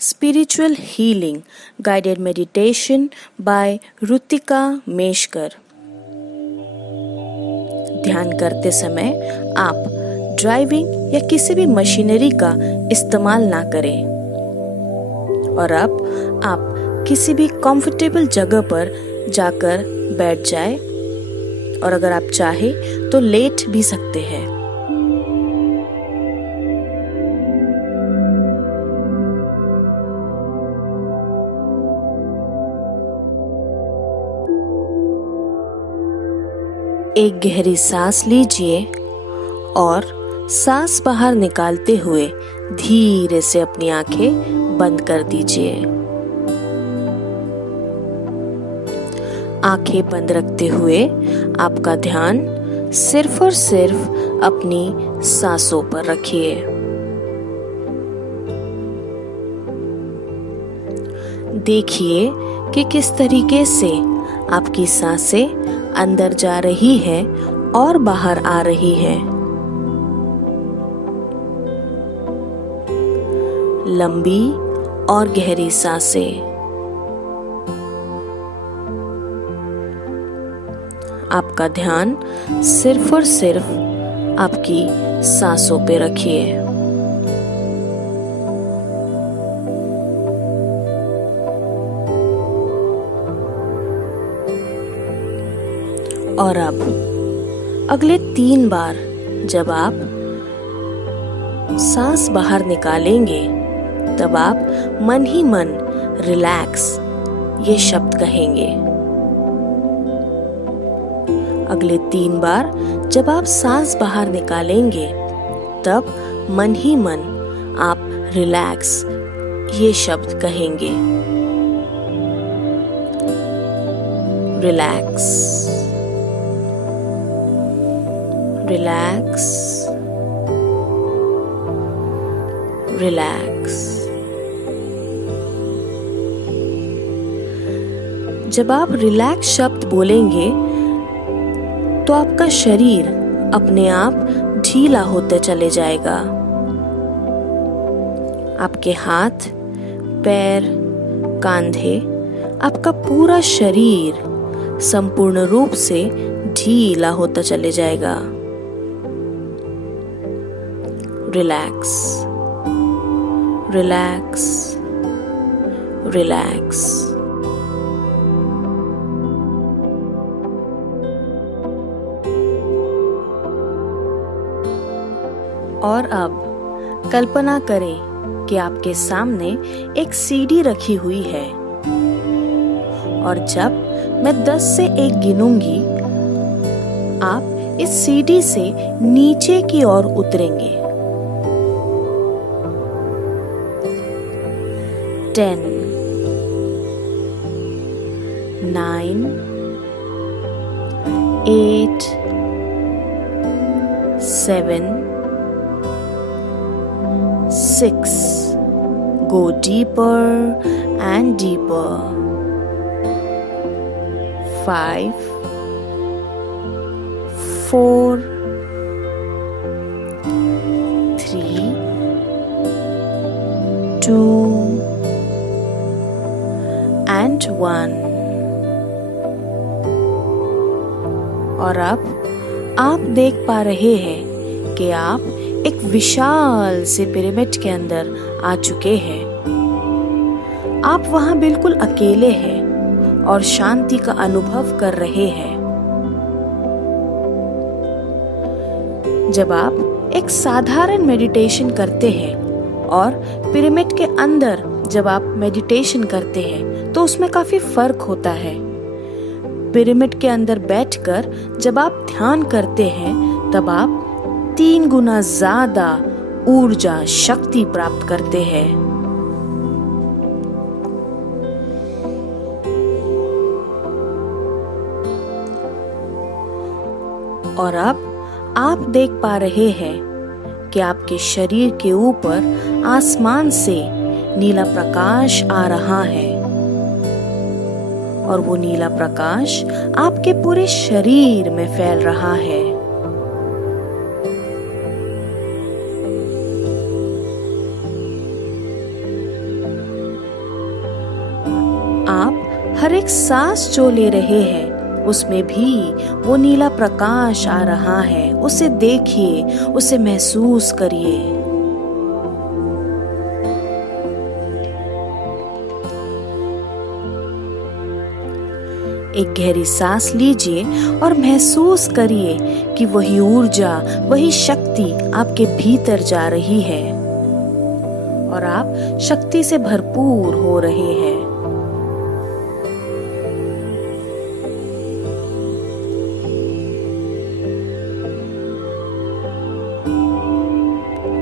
Spiritual Healing Guided Meditation by Rutika मेशकर। ध्यान करते समय आप ड्राइविंग या किसी भी मशीनरी का इस्तेमाल ना करें और अब आप किसी भी कंफर्टेबल जगह पर जाकर बैठ जाएं और अगर आप चाहें तो लेट भी सकते हैं। एक गहरी सांस लीजिए और सांस बाहर निकालते हुए धीरे से अपनी आंखें बंद कर दीजिए। आंखें बंद रखते हुए आपका ध्यान सिर्फ और सिर्फ अपनी सांसों पर रखिए। देखिए कि किस तरीके से आपकी सांसें अंदर जा रही है और बाहर आ रही है। लंबी और गहरी सांसें। आपका ध्यान सिर्फ और सिर्फ आपकी सांसों पे रखिए। और अब अगले 3 बार जब आप सांस बाहर निकालेंगे तब आप मन ही मन रिलैक्स ये शब्द कहेंगे। अगले 3 बार जब आप सांस बाहर निकालेंगे तब मन ही मन आप रिलैक्स ये शब्द कहेंगे। Relax, relax, relax. जब आप रिलैक्स शब्द बोलेंगे तो आपका शरीर अपने आप ढीला होते चले जाएगा। आपके हाथ, पैर, कंधे, आपका पूरा शरीर संपूर्ण रूप से ढीला होता चले जाएगा। Relax, relax, relax. और अब कल्पना करें कि आपके सामने एक सीढ़ी रखी हुई है और जब मैं 10 से 1 गिनूंगी आप इस सीढ़ी से नीचे की ओर उतरेंगे। 10, 9, 8, 7, 6. Go deeper and deeper. 5, 4, 3, 2 and 1। और अब आप देख पा रहे हैं कि आप एक विशाल से पिरामिड के अंदर आ चुके हैं। आप वहां बिल्कुल अकेले हैं और शांति का अनुभव कर रहे हैं। जब आप एक साधारण मेडिटेशन करते हैं और पिरामिड के अंदर जब आप मेडिटेशन करते हैं तो उसमें काफी फर्क होता है। पिरामिड के अंदर बैठकर जब आप ध्यान करते हैं तब आप 3 गुना ज्यादा ऊर्जा, शक्ति प्राप्त करते हैं। और अब आप देख पा रहे हैं कि आपके शरीर के ऊपर आसमान से नीला प्रकाश आ रहा है और वो नीला प्रकाश आपके पूरे शरीर में फैल रहा है। हर एक सांस जो ले रहे हैं उसमें भी वो नीला प्रकाश आ रहा है। उसे देखिए, उसे महसूस करिए। एक गहरी सांस लीजिए और महसूस करिए कि वही ऊर्जा, वही शक्ति आपके भीतर जा रही है और आप शक्ति से भरपूर हो रहे हैं।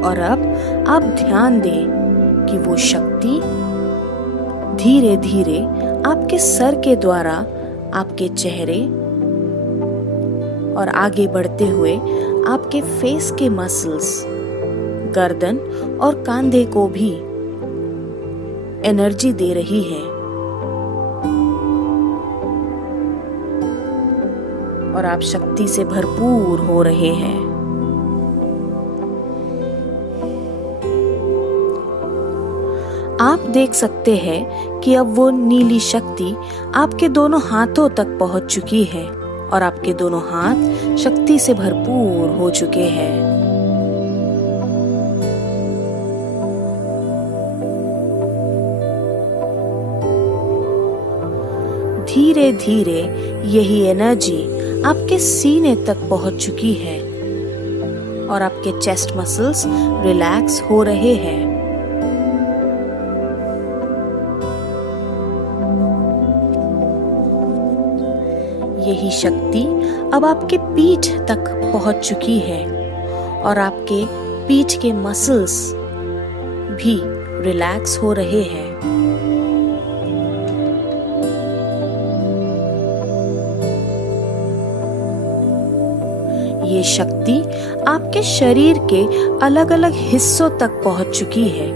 और अब आप ध्यान दें कि वो शक्ति धीरे धीरे आपके सर के द्वारा आपके चेहरे और आगे बढ़ते हुए आपके फेस के मसल्स, गर्दन और कंधे को भी एनर्जी दे रही है और आप शक्ति से भरपूर हो रहे हैं। आप देख सकते हैं कि अब वो नीली शक्ति आपके दोनों हाथों तक पहुंच चुकी है और आपके दोनों हाथ शक्ति से भरपूर हो चुके हैं। धीरे धीरे यही एनर्जी आपके सीने तक पहुंच चुकी है और आपके चेस्ट मसल्स रिलैक्स हो रहे हैं। यही शक्ति अब आपके पीठ तक पहुंच चुकी है और आपके पीठ के मसल्स भी रिलैक्स हो रहे हैं। ये शक्ति आपके शरीर के अलग अलग हिस्सों तक पहुंच चुकी है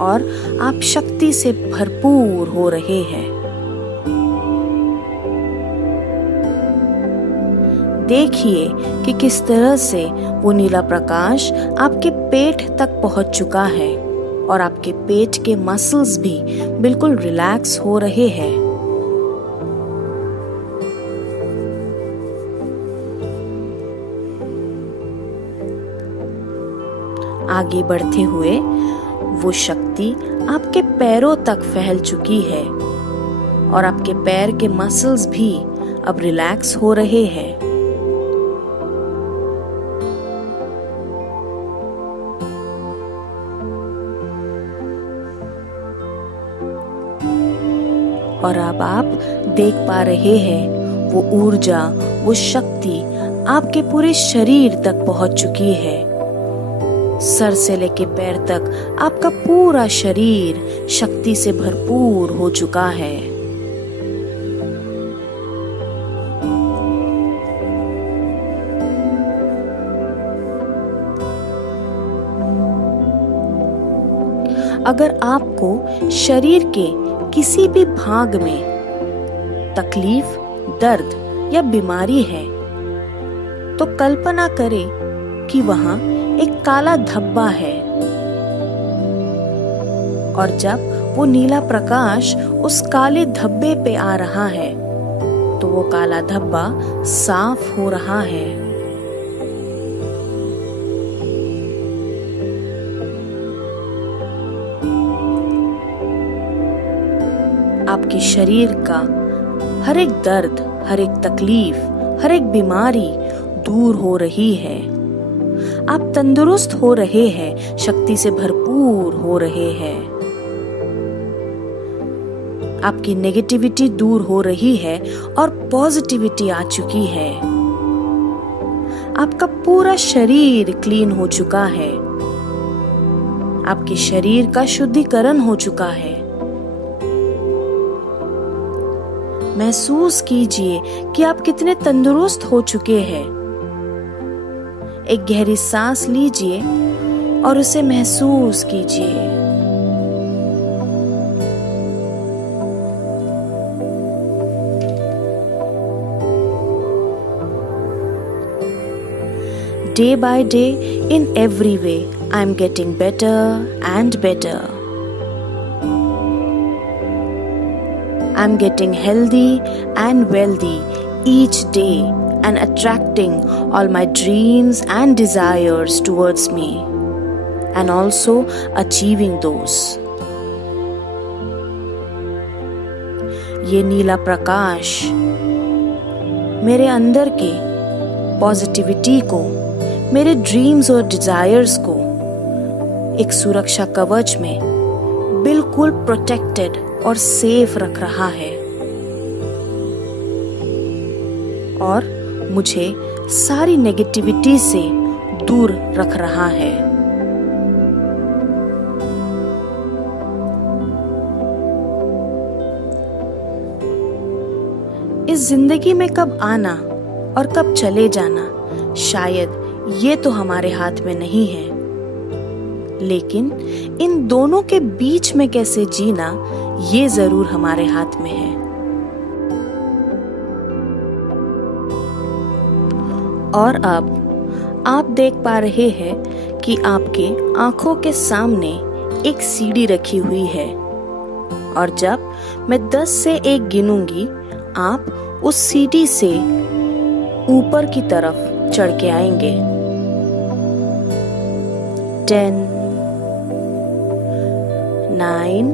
और आप शक्ति से भरपूर हो रहे हैं। देखिए कि किस तरह से वो नीला प्रकाश आपके पेट तक पहुंच चुका है और आपके पेट के मसल्स भी बिल्कुल रिलैक्स हो रहे हैं। आगे बढ़ते हुए वो शक्ति आपके पैरों तक फैल चुकी है और आपके पैर के मसल्स भी अब रिलैक्स हो रहे हैं। और अब आप देख पा रहे हैं वो ऊर्जा, वो शक्ति आपके पूरे शरीर तक पहुंच चुकी है। सर से लेके पैर तक आपका पूरा शरीर शक्ति से भरपूर हो चुका है। अगर आपको शरीर के किसी भी भाग में तकलीफ, दर्द या बीमारी है तो कल्पना करें कि वहां एक काला धब्बा है और जब वो नीला प्रकाश उस काले धब्बे पे आ रहा है तो वो काला धब्बा साफ हो रहा है। आपके शरीर का हर एक दर्द, हर एक तकलीफ, हर एक बीमारी दूर हो रही है। आप तंदुरुस्त हो रहे हैं, शक्ति से भरपूर हो रहे हैं। आपकी नेगेटिविटी दूर हो रही है और पॉजिटिविटी आ चुकी है। आपका पूरा शरीर क्लीन हो चुका है। आपके शरीर का शुद्धिकरण हो चुका है। महसूस कीजिए कि आप कितने तंदुरुस्त हो चुके हैं। एक गहरी सांस लीजिए और उसे महसूस कीजिए। Day by day, in every way, I'm getting better and better. I'm getting healthy and wealthy each day and attracting all my dreams and desires towards me and also achieving those. ये नीला प्रकाश मेरे अंदर के positivity को, मेरे dreams और desires को एक सुरक्षा कवच में बिल्कुल प्रोटेक्टेड और सेफ रख रहा है और मुझे सारी नेगेटिविटी से दूर रख रहा है। इस जिंदगी में कब आना और कब चले जाना शायद ये तो हमारे हाथ में नहीं है, लेकिन इन दोनों के बीच में कैसे जीना ये जरूर हमारे हाथ में है। और अब आप देख पा रहे हैं कि आपके आंखों के सामने एक सीढ़ी रखी हुई है और जब मैं 10 से 1 गिनूंगी आप उस सीढ़ी से ऊपर की तरफ चढ़ के आएंगे। 10, 9,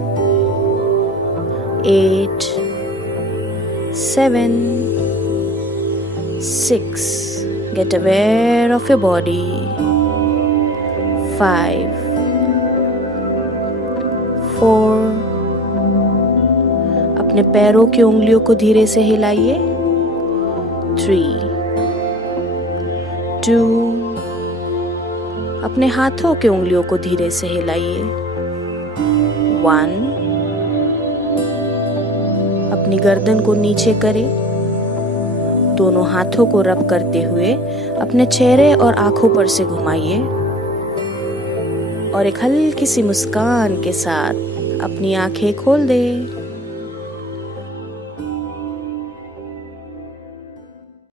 8, 7, 6. Get aware of your body. 5, 4. अपने पैरों की उंगलियों को धीरे से हिलाइए। 3, 2. अपने हाथों के उंगलियों को धीरे से हिलाइए। 1. अपनी गर्दन को नीचे करें, दोनों हाथों को रब करते हुए अपने चेहरे और आंखों पर से घुमाइए और एक हल्की सी मुस्कान के साथ अपनी आंखें खोल दें।